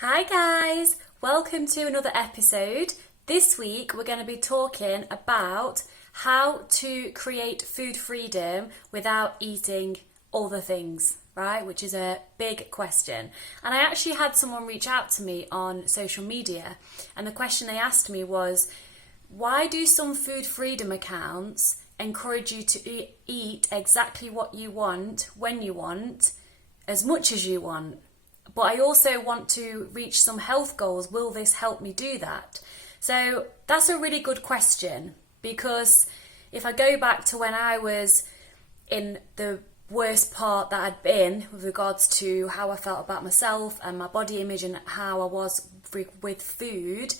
Hi guys, welcome to another episode. This week we're going to be talking about how to create food freedom without eating all the things, right? Which is a big question. And I actually had someone reach out to me on social media, and the question they asked me was, why do some food freedom accounts encourage you to eat exactly what you want, when you want, as much as you want? But I also want to reach some health goals. Will this help me do that? So that's a really good question, because if I go back to when I was in the worst part that I'd been with regards to how I felt about myself and my body image and how I was with food,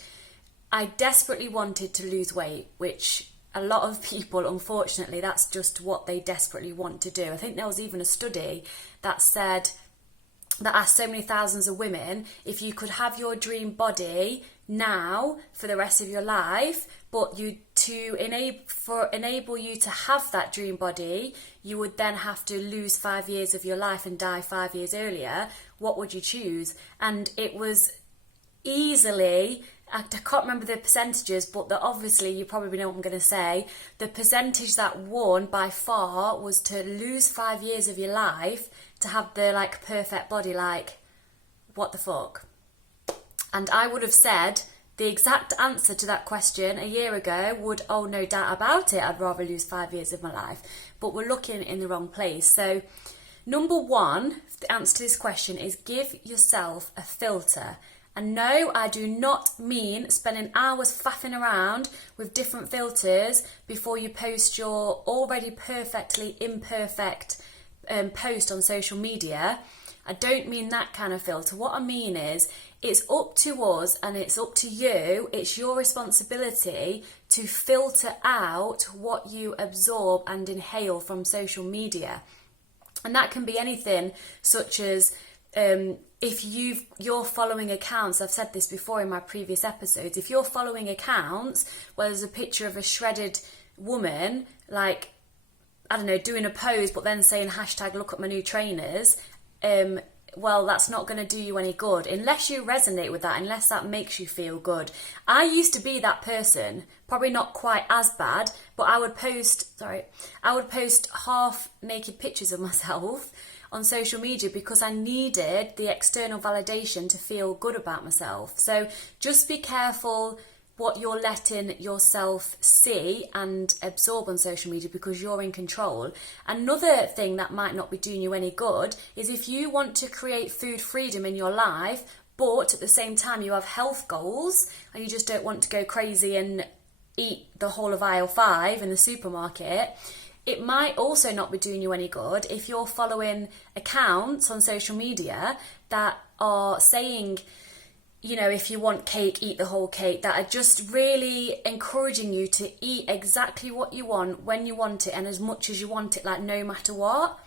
I desperately wanted to lose weight, which a lot of people, unfortunately, that's just what they desperately want to do. I think there was even a study that asked so many thousands of women if you could have your dream body now for the rest of your life, but to enable you to have that dream body, you would then have to lose 5 years of your life and die 5 years earlier. What would you choose? And it was easily, I can't remember the percentages, but obviously you probably know what I'm going to say. The percentage that won by far was to lose 5 years of your life to have the perfect body. What the fuck? And I would have said the exact answer to that question a year ago would, oh, no doubt about it, I'd rather lose 5 years of my life. But we're looking in the wrong place. So number one, the answer to this question is give yourself a filter. And no, I do not mean spending hours faffing around with different filters before you post your already perfectly imperfect post on social media. I don't mean that kind of filter. What I mean is, it's up to us and it's up to you. It's your responsibility to filter out what you absorb and inhale from social media. And that can be anything, such as if you're following accounts, I've said this before in my previous episodes, if you're following accounts where there's a picture of a shredded woman, I don't know, doing a pose, but then saying hashtag look at my new trainers, well, that's not going to do you any good unless you resonate with that, unless that makes you feel good. I used to be that person, probably not quite as bad, but I would post half naked pictures of myself on social media because I needed the external validation to feel good about myself. So just be careful what you're letting yourself see and absorb on social media, because you're in control. Another thing that might not be doing you any good is if you want to create food freedom in your life, but at the same time you have health goals and you just don't want to go crazy and eat the whole of aisle 5 in the supermarket, it might also not be doing you any good if you're following accounts on social media that are saying, you know, if you want cake, eat the whole cake, that are just really encouraging you to eat exactly what you want, when you want it, and as much as you want it, no matter what.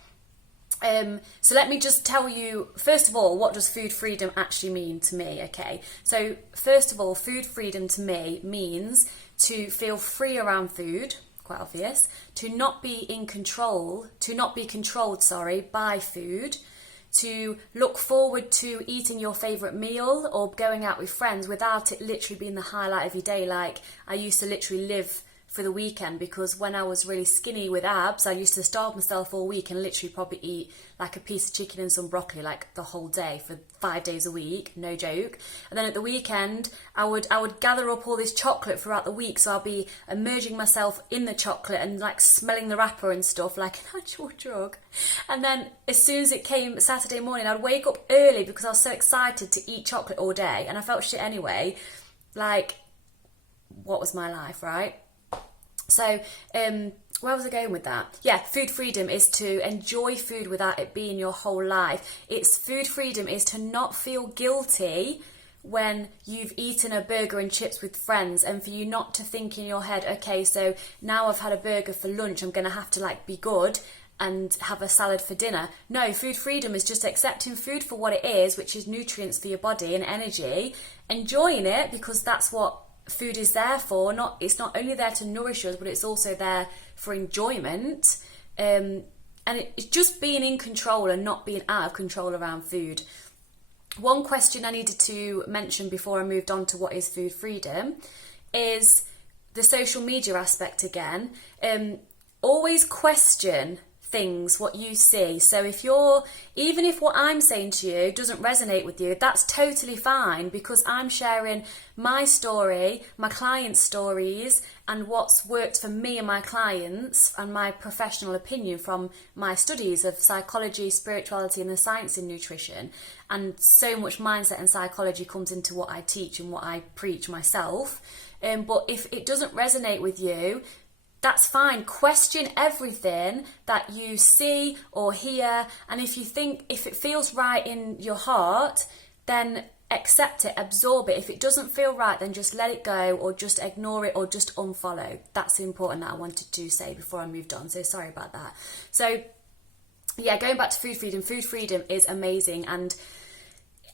So let me just tell you, first of all, what does food freedom actually mean to me, okay? So first of all, food freedom to me means to feel free around food, quite obvious, to not be controlled by food, to look forward to eating your favourite meal or going out with friends without it literally being the highlight of your day. I used to literally live for the weekend, because when I was really skinny with abs, I used to starve myself all week and literally probably eat a piece of chicken and some broccoli the whole day for 5 days a week, no joke. And then at the weekend, I would gather up all this chocolate throughout the week, so I'll be immersing myself in the chocolate and smelling the wrapper and stuff like an actual drug. And then as soon as it came Saturday morning, I'd wake up early because I was so excited to eat chocolate all day, and I felt shit anyway. What was my life, right? So, where was I going with that? Yeah, food freedom is to enjoy food without it being your whole life. Food freedom is to not feel guilty when you've eaten a burger and chips with friends, and for you not to think in your head, okay, so now I've had a burger for lunch, I'm going to have to be good and have a salad for dinner. No, food freedom is just accepting food for what it is, which is nutrients for your body and energy, enjoying it because that's what food is there for. It's not only there to nourish us, but it's also there for enjoyment. And it's just being in control and not being out of control around food. one question I needed to mention before I moved on to what is food freedom is the social media aspect again. Always question things, what you see. So even if what I'm saying to you doesn't resonate with you, that's totally fine, because I'm sharing my story, my clients' stories, and what's worked for me and my clients, and my professional opinion from my studies of psychology, spirituality, and the science in nutrition. And so much mindset and psychology comes into what I teach and what I preach myself. But if it doesn't resonate with you, that's fine. Question everything that you see or hear, and if it feels right in your heart, then accept it, absorb it. If it doesn't feel right, then just let it go, or just ignore it, or just unfollow. That's important that I wanted to say before I moved on, so sorry about that. So yeah, going back to food freedom is amazing, and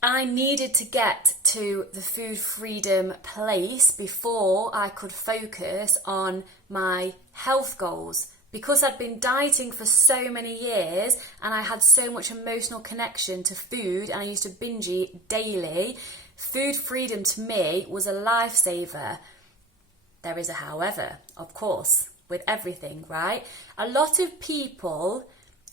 I needed to get to the food freedom place before I could focus on my health goals, because I'd been dieting for so many years and I had so much emotional connection to food, and I used to binge eat daily. Food freedom to me was a lifesaver. There is a however, of course, with everything, right? A lot of people,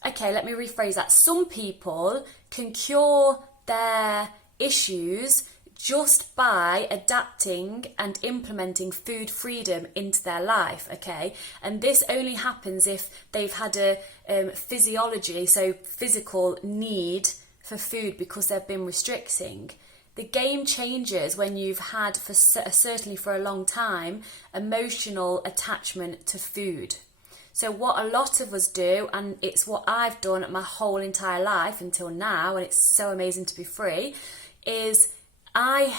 okay, let me rephrase that. Some people can cure their issues just by adapting and implementing food freedom into their life, okay? And this only happens if they've had a physiology, so physical need for food because they've been restricting. The game changes when you've had, certainly for a long time, emotional attachment to food. So what a lot of us do, and it's what I've done my whole entire life until now, and it's so amazing to be free, is I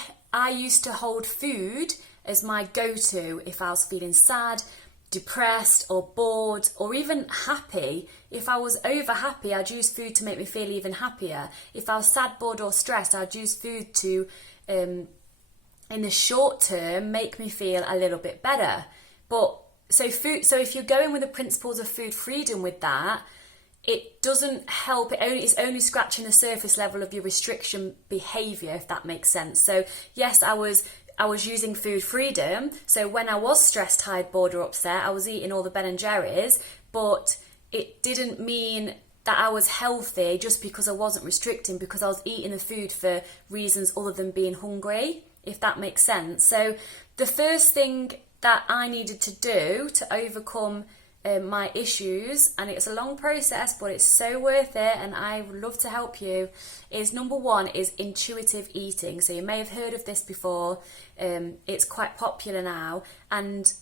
used to hold food as my go-to if I was feeling sad, depressed, or bored, or even happy. If I was over happy, I'd use food to make me feel even happier. If I was sad, bored, or stressed, I'd use food to, in the short term, make me feel a little bit better. But So if you're going with the principles of food freedom with that, it doesn't help. It's only scratching the surface level of your restriction behaviour, if that makes sense. So yes, I was using food freedom. So when I was stressed, tired, bored, or upset, I was eating all the Ben and Jerry's, but it didn't mean that I was healthy just because I wasn't restricting, because I was eating the food for reasons other than being hungry, if that makes sense. So the first thing that I needed to do to overcome my issues, and it's a long process, but it's so worth it, and I would love to help you, is number one is intuitive eating. So you may have heard of this before. It's quite popular now, and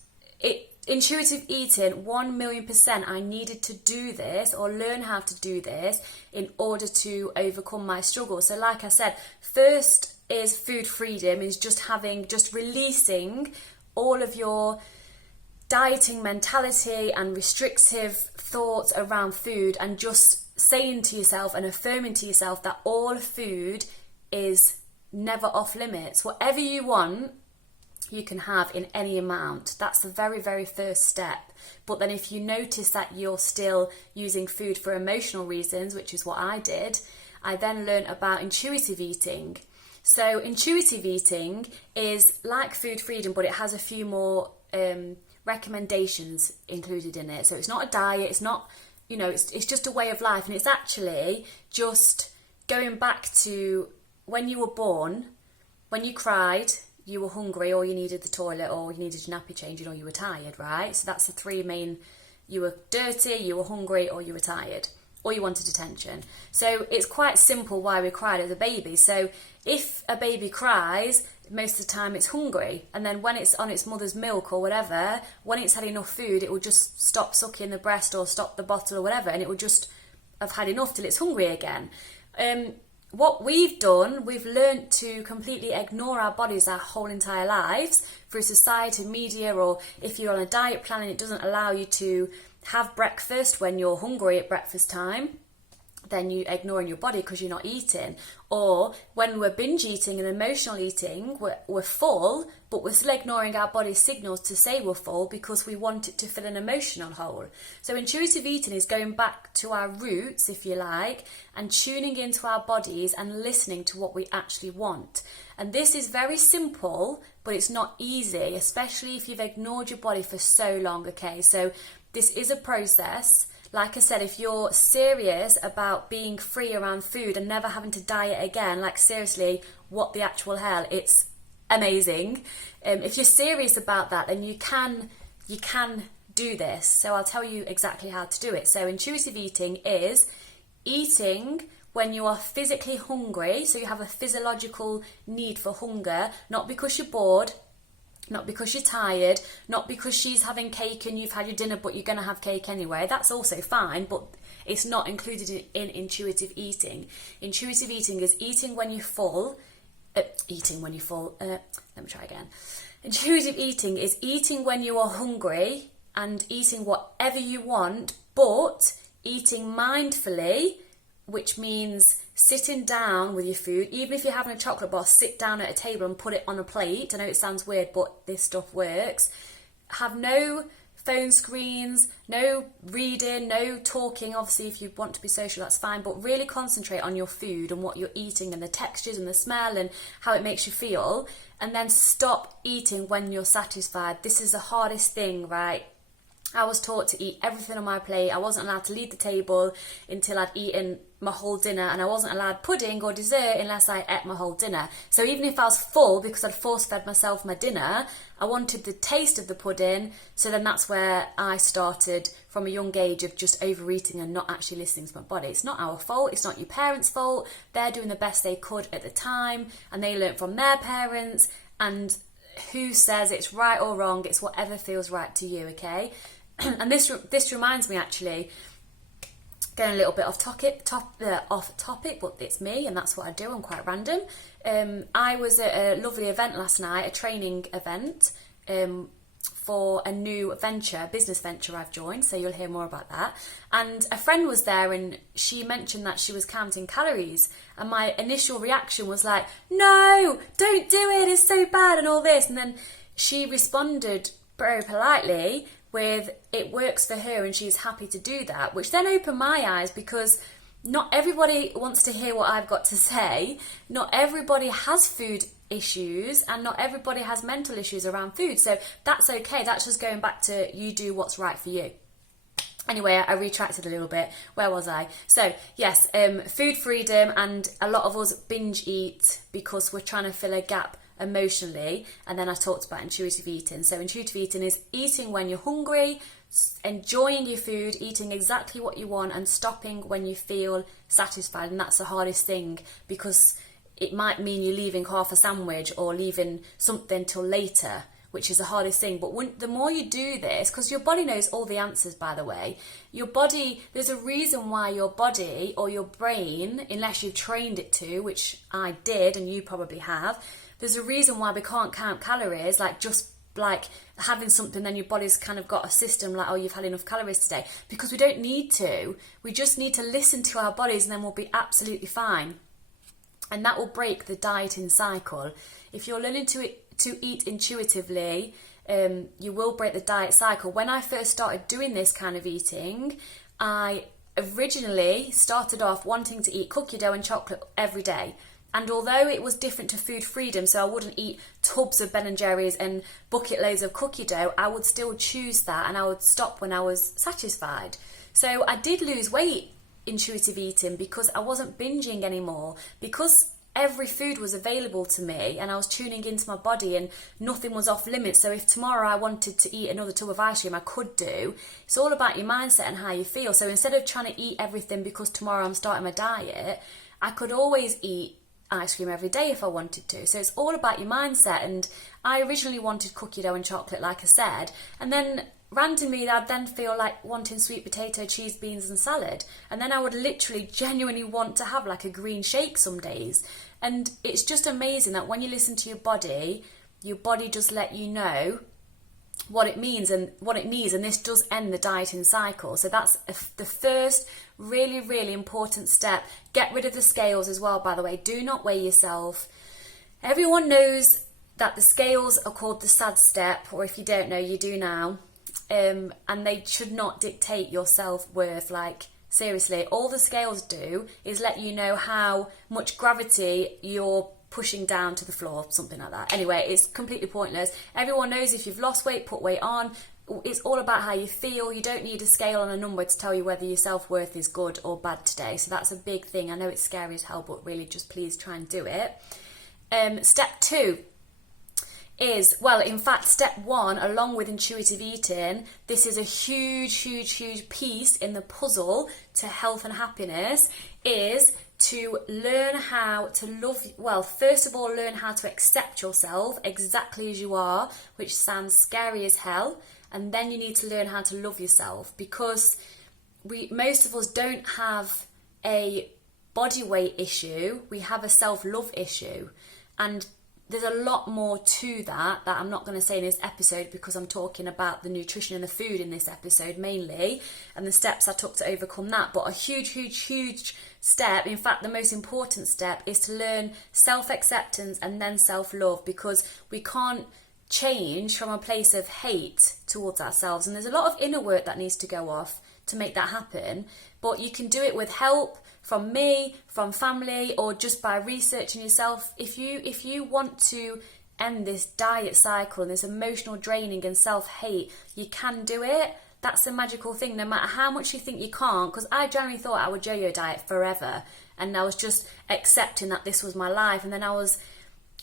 intuitive eating, 1,000,000%, I needed to do this or learn how to do this in order to overcome my struggle. So like I said, first is food freedom, is just releasing all of your dieting mentality and restrictive thoughts around food, and just saying to yourself and affirming to yourself that all food is never off limits. Whatever you want, you can have in any amount. That's the very, very first step. But then if you notice that you're still using food for emotional reasons, which is what I did, I then learned about intuitive eating. So intuitive eating is like food freedom, but it has a few more recommendations included in it. So it's not a diet, it's not, it's just a way of life. And it's actually just going back to when you were born, when you cried, you were hungry, or you needed the toilet, or you needed your nappy changing, or you were tired, right? So that's the three main: you were dirty, you were hungry, or you were tired, or you wanted attention. So it's quite simple why we cried as a baby. So if a baby cries, most of the time it's hungry, and then when it's on its mother's milk or whatever, when it's had enough food, it will just stop sucking the breast or stop the bottle or whatever, and it will just have had enough till it's hungry again. What we've done, we've learnt to completely ignore our bodies our whole entire lives through society, media, or if you're on a diet plan and it doesn't allow you to have breakfast when you're hungry at breakfast time, then you're ignoring your body because you're not eating. Or when we're binge eating and emotional eating, we're full, but we're still ignoring our body's signals to say we're full because we want it to fill an emotional hole. So intuitive eating is going back to our roots, if you like, and tuning into our bodies and listening to what we actually want. And this is very simple, but it's not easy, especially if you've ignored your body for so long, okay? So this is a process. Like I said, if you're serious about being free around food and never having to diet again, like seriously, what the actual hell, it's amazing. If you're serious about that, then you can do this. So I'll tell you exactly how to do it. So intuitive eating is eating when you are physically hungry, so you have a physiological need for hunger, not because you're bored, not because you're tired, not because she's having cake and you've had your dinner but you're going to have cake anyway. That's also fine, but it's not included in intuitive eating. Intuitive eating is eating when you're full. Let me try again. Intuitive eating is eating when you are hungry and eating whatever you want, but eating mindfully, which means sitting down with your food. Even if you're having a chocolate bar, sit down at a table and put it on a plate. I know it sounds weird, but this stuff works. Have no phone screens, no reading, no talking. Obviously, if you want to be social, that's fine, but really concentrate on your food and what you're eating and the textures and the smell and how it makes you feel. And then stop eating when you're satisfied. This is the hardest thing, right? I was taught to eat everything on my plate. I wasn't allowed to leave the table until I'd eaten my whole dinner, and I wasn't allowed pudding or dessert unless I ate my whole dinner. So even if I was full because I'd force-fed myself my dinner, I wanted the taste of the pudding. So then that's where I started from a young age of just overeating and not actually listening to my body. It's not our fault. It's not your parents' fault. They're doing the best they could at the time, and they learnt from their parents. And who says it's right or wrong? It's whatever feels right to you, okay? And this reminds me, actually, going a little bit off topic, but it's me and that's what I do. I'm quite random. I was at a lovely event last night, a training event for a new business venture I've joined, so you'll hear more about that. And a friend was there and she mentioned that she was counting calories, and my initial reaction was like, no, don't do it, it's so bad and all this. And then she responded very politely with, it works for her and she's happy to do that, which then opened my eyes, because not everybody wants to hear what I've got to say. Not everybody has food issues and not everybody has mental issues around food. So that's okay. That's just going back to you do what's right for you. Anyway, I retracted a little bit. Where was I? So yes, food freedom, and a lot of us binge eat because we're trying to fill a gap emotionally. And then I talked about intuitive eating. So intuitive eating is eating when you're hungry, enjoying your food, eating exactly what you want, and stopping when you feel satisfied. And that's the hardest thing, because it might mean you're leaving half a sandwich or leaving something till later, which is the hardest thing. But the more you do this, because your body knows all the answers, by the way. Your body, there's a reason why your body or your brain, unless you've trained it to, which I did and you probably have, there's a reason why we can't count calories, just like having something, then your body's kind of got a system like, oh, you've had enough calories today, because we don't need to. We just need to listen to our bodies, and then we'll be absolutely fine. And that will break the dieting cycle. If you're learning to eat intuitively, you will break the diet cycle. When I first started doing this kind of eating, I originally started off wanting to eat cookie dough and chocolate every day. And although it was different to food freedom, so I wouldn't eat tubs of Ben & Jerry's and bucket loads of cookie dough, I would still choose that, and I would stop when I was satisfied. So I did lose weight intuitive eating because I wasn't binging anymore, because every food was available to me and I was tuning into my body and nothing was off limits. So if tomorrow I wanted to eat another tub of ice cream, I could do. It's all about your mindset and how you feel. So instead of trying to eat everything because tomorrow I'm starting my diet, I could always eat ice cream every day if I wanted to. So it's all about your mindset. And I originally wanted cookie dough and chocolate, like I said, and then randomly I'd then feel like wanting sweet potato, cheese, beans and salad, and then I would literally genuinely want to have like a green shake some days. And it's just amazing that when you listen to your body just let you know what it means and what it needs, and this does end the dieting cycle. So that's the first really, really important step. Get rid of the scales as well, by the way. Do not weigh yourself. Everyone knows that the scales are called the sad step, or if you don't know, you do now. And they should not dictate your self-worth. Like, seriously, all the scales do is let you know how much gravity you're pushing down to the floor, something like that. Anyway, it's completely pointless. Everyone knows if you've lost weight, put weight on. It's all about how you feel. You don't need a scale and a number to tell you whether your self-worth is good or bad today. So that's a big thing. I know it's scary as hell, but really just please try and do it. Step 2 is, well, in fact, step 1, along with intuitive eating, this is a huge, huge, huge piece in the puzzle to health and happiness, is to learn how to love, well, first of all, learn how to accept yourself exactly as you are, which sounds scary as hell. And then you need to learn how to love yourself, because most of us don't have a body weight issue, we have a self-love issue. And there's a lot more to that I'm not going to say in this episode, because I'm talking about the nutrition and the food in this episode mainly, and the steps I took to overcome that. But a huge, huge, huge step, in fact the most important step, is to learn self-acceptance and then self-love, because we can't change from a place of hate towards ourselves, and there's a lot of inner work that needs to go off to make that happen. But you can do it with help from me, from family, or just by researching yourself. If you want to end this diet cycle and this emotional draining and self-hate, you can do it. That's the magical thing, no matter how much you think you can't, because I generally thought I would yo-yo diet forever, and I was just accepting that this was my life. And then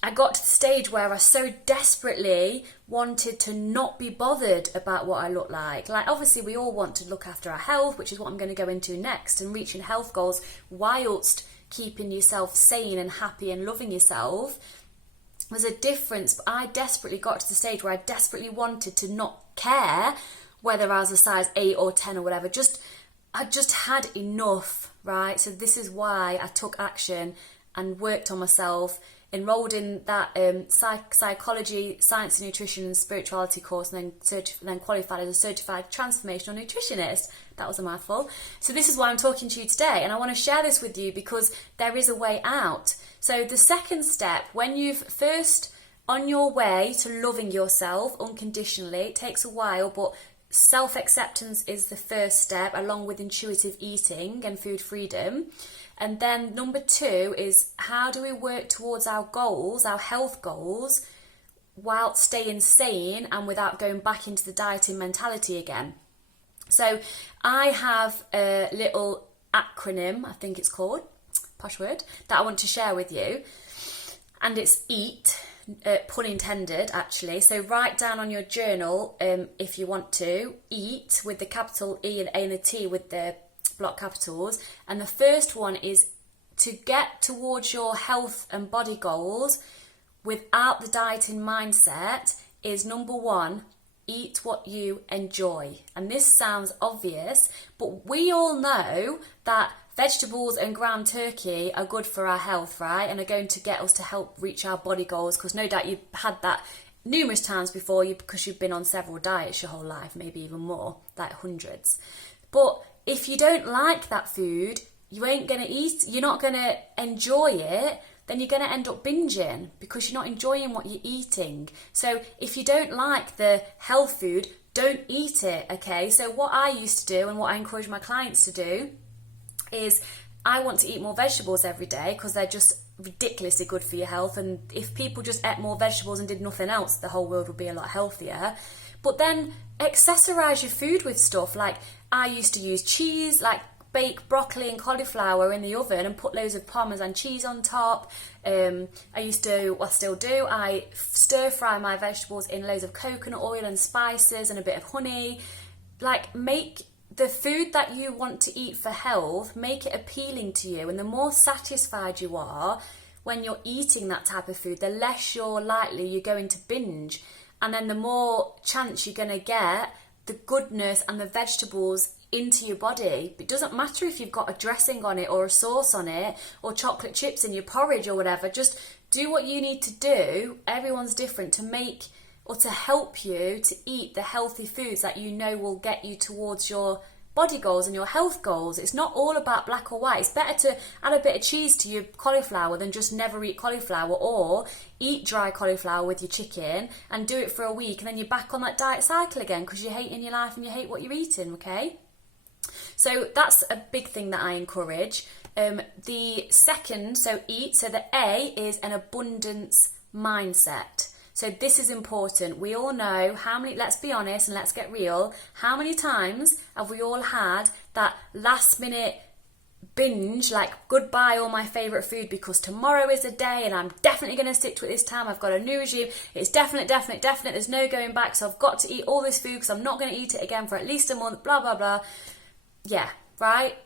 I got to the stage where I so desperately wanted to not be bothered about what I look like. Like, obviously we all want to look after our health, which is what I'm going to go into next, and reaching health goals whilst keeping yourself sane and happy and loving yourself. There's a difference, but I desperately got to the stage where I desperately wanted to not care whether I was a size 8 or 10 or whatever. I just had enough, right? So this is why I took action and worked on myself, enrolled in that psychology, science and nutrition and spirituality course, and then qualified as a certified transformational nutritionist. That was a mouthful. So this is why I'm talking to you today, and I want to share this with you because there is a way out. So the second step, when you've first on your way to loving yourself unconditionally, it takes a while, but self-acceptance is the first step, along with intuitive eating and food freedom. And then number 2 is, how do we work towards our goals, our health goals, while staying sane and without going back into the dieting mentality again? So I have a little acronym, I think it's called, posh word, that I want to share with you. And it's EAT, pun intended actually. So write down on your journal, if you want to, EAT with the capital E and A and the T with the block capitals. And the first one is to get towards your health and body goals without the dieting mindset is, number 1, eat what you enjoy. And this sounds obvious, but we all know that vegetables and ground turkey are good for our health, right? And are going to get us to help reach our body goals, because no doubt you've had that numerous times before you, because you've been on several diets your whole life, maybe even more, like hundreds. But if you don't like that food, you ain't going to eat, you're not going to enjoy it, then you're going to end up binging because you're not enjoying what you're eating. So if you don't like the health food, don't eat it, okay? So what I used to do and what I encourage my clients to do is, I want to eat more vegetables every day because they're just ridiculously good for your health. And if people just ate more vegetables and did nothing else, the whole world would be a lot healthier. But then accessorize your food with stuff. Like, I used to use cheese, like bake broccoli and cauliflower in the oven and put loads of Parmesan cheese on top. I still do, I stir fry my vegetables in loads of coconut oil and spices and a bit of honey. Like, make the food that you want to eat for health, make it appealing to you. And the more satisfied you are when you're eating that type of food, the less you're going to binge. And then the more chance you're going to get the goodness and the vegetables into your body. It doesn't matter if you've got a dressing on it or a sauce on it or chocolate chips in your porridge or whatever. Just do what you need to do. Everyone's different, to make or to help you to eat the healthy foods that you know will get you towards your body goals and your health goals. It's not all about black or white. It's better to add a bit of cheese to your cauliflower than just never eat cauliflower, or eat dry cauliflower with your chicken and do it for a week and then you're back on that diet cycle again because you're hating your life and you hate what you're eating, okay? So that's a big thing that I encourage. The second, so eat, so the A is an abundance mindset. So this is important. We all know how many, let's be honest and let's get real, how many times have we all had that last minute binge, like goodbye all my favourite food because tomorrow is a day and I'm definitely going to stick to it this time. I've got a new regime. It's definite. There's no going back. So I've got to eat all this food because I'm not going to eat it again for at least a month, blah, blah, blah. Yeah, right?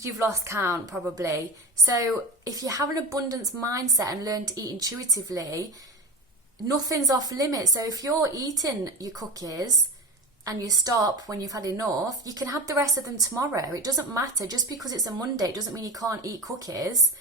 You've lost count probably. So if you have an abundance mindset and learn to eat intuitively, nothing's off limits. So if you're eating your cookies and you stop when you've had enough, you can have the rest of them tomorrow. It doesn't matter. Just because it's a Monday, it doesn't mean you can't eat cookies.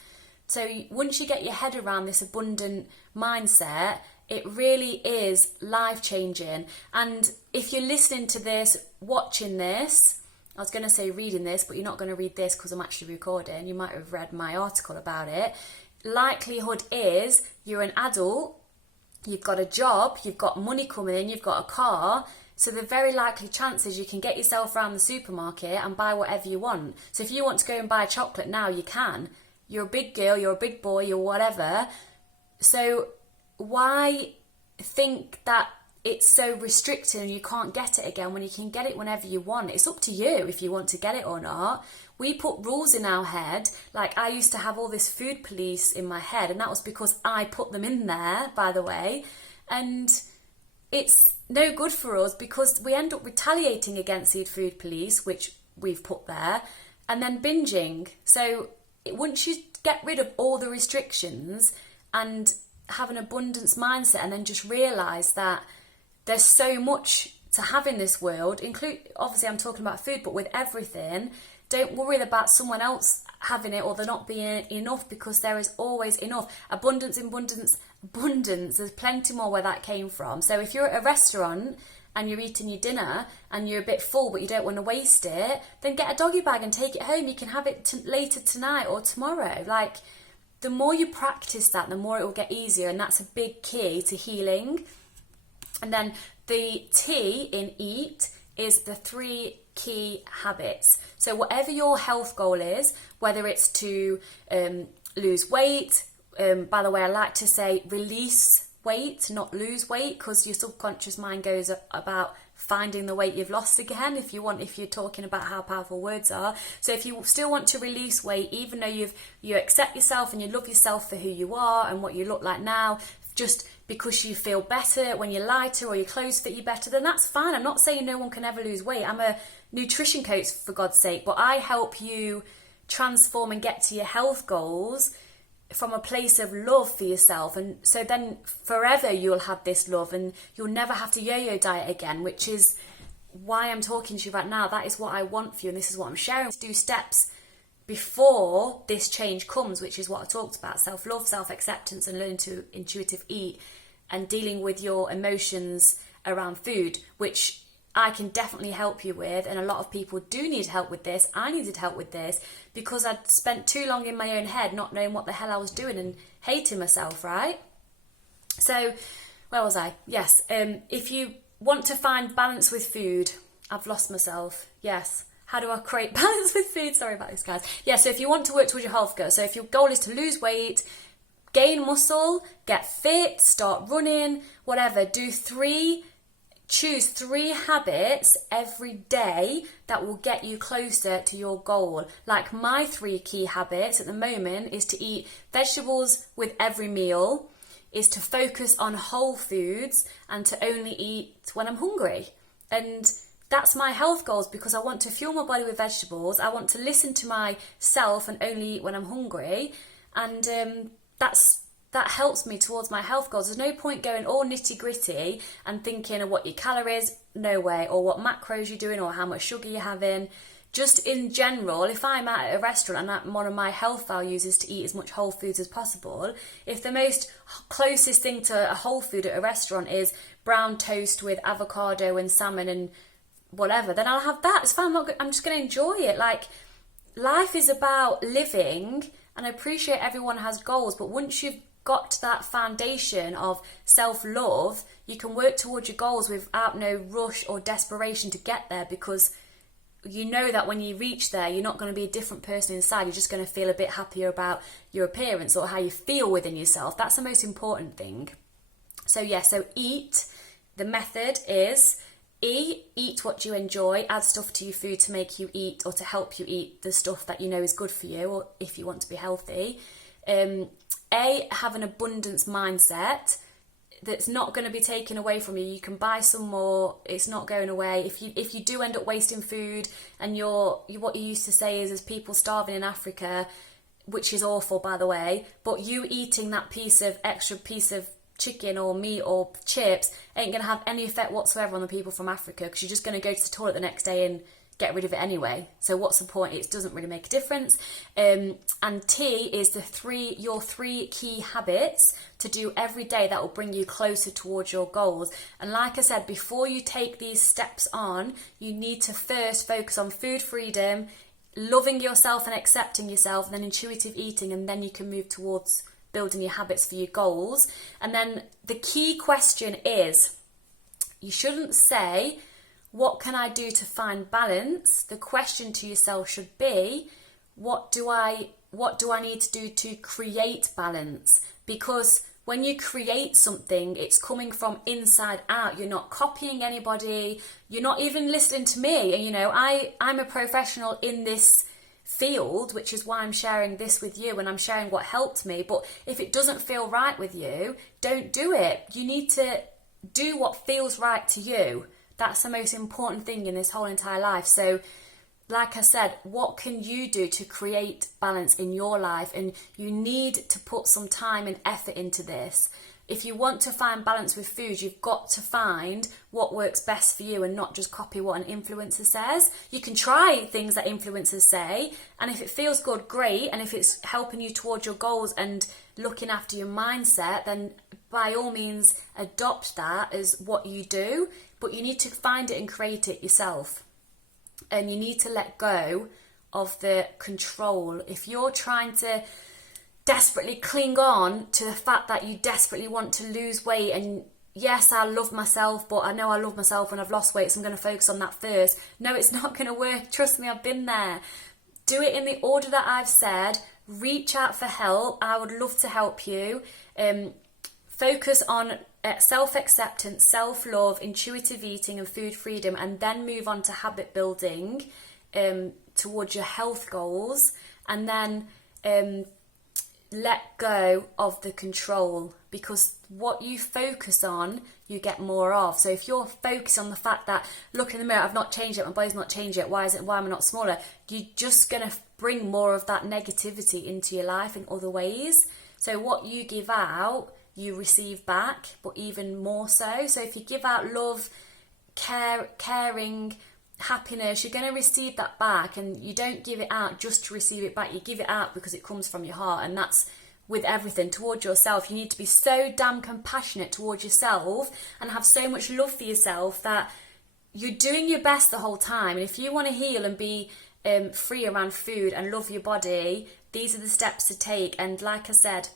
So once you get your head around this abundant mindset, it really is life-changing. And if you're listening to this, watching this, I was going to say reading this, but you're not going to read this because I'm actually recording. You might have read my article about it. Likelihood is you're an adult, you've got a job, you've got money coming in, you've got a car. So the very likely chances you can get yourself around the supermarket and buy whatever you want. So if you want to go and buy chocolate now, you can. You're a big girl, you're a big boy, you're whatever. So why think that it's so restricted and you can't get it again when you can get it whenever you want? It's up to you if you want to get it or not. We put rules in our head. Like I used to have all this food police in my head, and that was because I put them in there, by the way. And it's no good for us because we end up retaliating against the food police, which we've put there, and then binging. So once you get rid of all the restrictions and have an abundance mindset and then just realise that there's so much to have in this world, obviously I'm talking about food, but with everything, don't worry about someone else having it or there not being enough, because there is always enough. Abundance. There's plenty more where that came from. So if you're at a restaurant and you're eating your dinner and you're a bit full but you don't want to waste it, then get a doggy bag and take it home. You can have it later tonight or tomorrow. Like, the more you practice that, the more it will get easier, and that's a big key to healing. And then the T in eat is the 3 key habits. So whatever your health goal is, whether it's to lose weight, by the way, I like to say release weight, not lose weight, because your subconscious mind goes about finding the weight you've lost again, if you're talking about how powerful words are. So if you still want to release weight, even though you accept yourself and you love yourself for who you are and what you look like now, just because you feel better when you're lighter or your clothes fit you better, then that's fine. I'm not saying no one can ever lose weight. I'm a nutrition coach, for God's sake, but I help you transform and get to your health goals from a place of love for yourself. And so then forever you'll have this love and you'll never have to yo-yo diet again, which is why I'm talking to you right now. That is what I want for you, and this is what I'm sharing. To do steps before this change comes, which is what I talked about: self-love, self-acceptance, and learning to intuitive eat, and dealing with your emotions around food, which I can definitely help you with. And a lot of people do need help with this. I needed help with this because I'd spent too long in my own head not knowing what the hell I was doing and hating myself, right? So where was I? Yes, if you want to find balance with food, I've lost myself. Yes. How do I create balance with food? Sorry about this, guys. Yeah, so if you want to work towards your health goal, so if your goal is to lose weight, gain muscle, get fit, start running, whatever, choose 3 habits every day that will get you closer to your goal. Like my 3 key habits at the moment is to eat vegetables with every meal, is to focus on whole foods, and to only eat when I'm hungry. And that's my health goals, because I want to fuel my body with vegetables. I want to listen to myself and only eat when I'm hungry. And that helps me towards my health goals. There's no point going all nitty gritty and thinking of what your calories, no way, or what macros you're doing or how much sugar you're having. just in general, if I'm at a restaurant and one of my health values is to eat as much whole foods as possible, if the most closest thing to a whole food at a restaurant is brown toast with avocado and salmon and whatever, then I'll have that. It's fine. I'm just going to enjoy it. Like, life is about living, and I appreciate everyone has goals, but once you've got to that foundation of self-love, you can work towards your goals without no rush or desperation to get there, because you know that when you reach there, you're not going to be a different person inside. You're just going to feel a bit happier about your appearance or how you feel within yourself. That's the most important thing. So eat. The method is eat what you enjoy, add stuff to your food to make you eat or to help you eat the stuff that you know is good for you, or if you want to be healthy. Have an abundance mindset that's not going to be taken away from you. You can buy some more, it's not going away. If you do end up wasting food, and what you used to say is there's people starving in Africa, which is awful, by the way, but you eating that extra piece of chicken or meat or chips ain't going to have any effect whatsoever on the people from Africa, because you're just going to go to the toilet the next day and get rid of it anyway. So what's the point? It doesn't really make a difference. And T is your three key habits to do every day that will bring you closer towards your goals. And like I said, before you take these steps on, you need to first focus on food freedom, loving yourself and accepting yourself, and then intuitive eating, and then you can move towards building your habits for your goals. And then the key question is, you shouldn't say, what can I do to find balance? The question to yourself should be, what do I need to do to create balance? Because when you create something, it's coming from inside out. You're not copying anybody. You're not even listening to me. And I'm a professional in this field, which is why I'm sharing this with you and I'm sharing what helped me. But if it doesn't feel right with you, don't do it. You need to do what feels right to you. That's the most important thing in this whole entire life. So like I said, what can you do to create balance in your life? And you need to put some time and effort into this. If you want to find balance with food, you've got to find what works best for you and not just copy what an influencer says. You can try things that influencers say, and if it feels good, great. And if it's helping you towards your goals and looking after your mindset, then by all means adopt that as what you do. But you need to find it and create it yourself. And you need to let go of the control. If you're trying to desperately cling on to the fact that you desperately want to lose weight, and yes, I love myself, but I know I love myself when I've lost weight, so I'm going to focus on that first. No, it's not going to work. Trust me, I've been there. Do it in the order that I've said. Reach out for help. I would love to help you. Focus on self-acceptance, self-love, intuitive eating and food freedom, and then move on to habit building towards your health goals, and then let go of the control, because what you focus on, you get more of. So if you're focused on the fact that, look in the mirror, I've not changed it, my body's not changed it, why am I not smaller? You're just going to bring more of that negativity into your life in other ways. So what you give out, you receive back, but even more so. So if you give out love, caring, happiness, you're going to receive that back. And you don't give it out just to receive it back. You give it out because it comes from your heart. And that's with everything towards yourself. You need to be so damn compassionate towards yourself and have so much love for yourself that you're doing your best the whole time. And if you want to heal and be free around food and love your body, these are the steps to take. And like I said,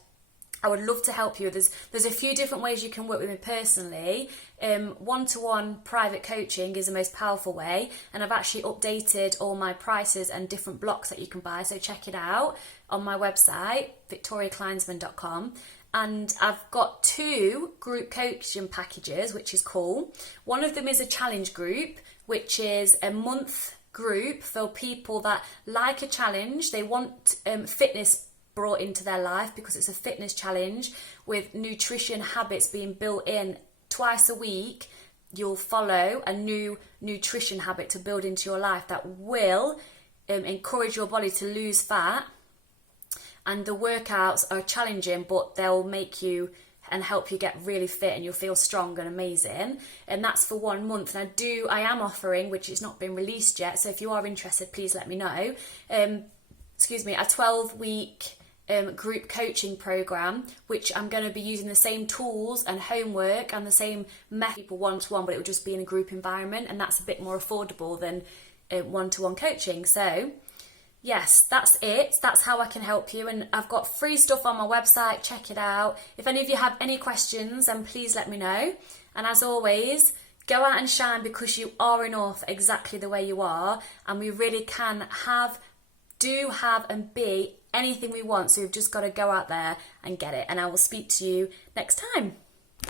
I would love to help you. There's a few different ways you can work with me personally. One-to-one private coaching is the most powerful way, and I've actually updated all my prices and different blocks that you can buy, so check it out on my website, victoriakleinsman.com. And I've got 2 group coaching packages, which is cool. One of them is a challenge group, which is a month group for people that like a challenge. They want fitness brought into their life because it's a fitness challenge with nutrition habits being built in. Twice a week you'll follow a new nutrition habit to build into your life that will encourage your body to lose fat. And the workouts are challenging, but they'll make you and help you get really fit and you'll feel strong and amazing. And that's for 1 month. And I am offering, which has not been released yet, so if you are interested, please let me know, a 12-week group coaching program, which I'm going to be using the same tools and homework and the same method people one-to-one, but it will just be in a group environment, and that's a bit more affordable than one-to-one coaching. So yes, that's it. That's how I can help you. And I've got free stuff on my website. Check it out. If any of you have any questions, then please let me know. And as always, go out and shine, because you are enough exactly the way you are. And we really can have and be anything we want. So we've just got to go out there and get it. And I will speak to you next time.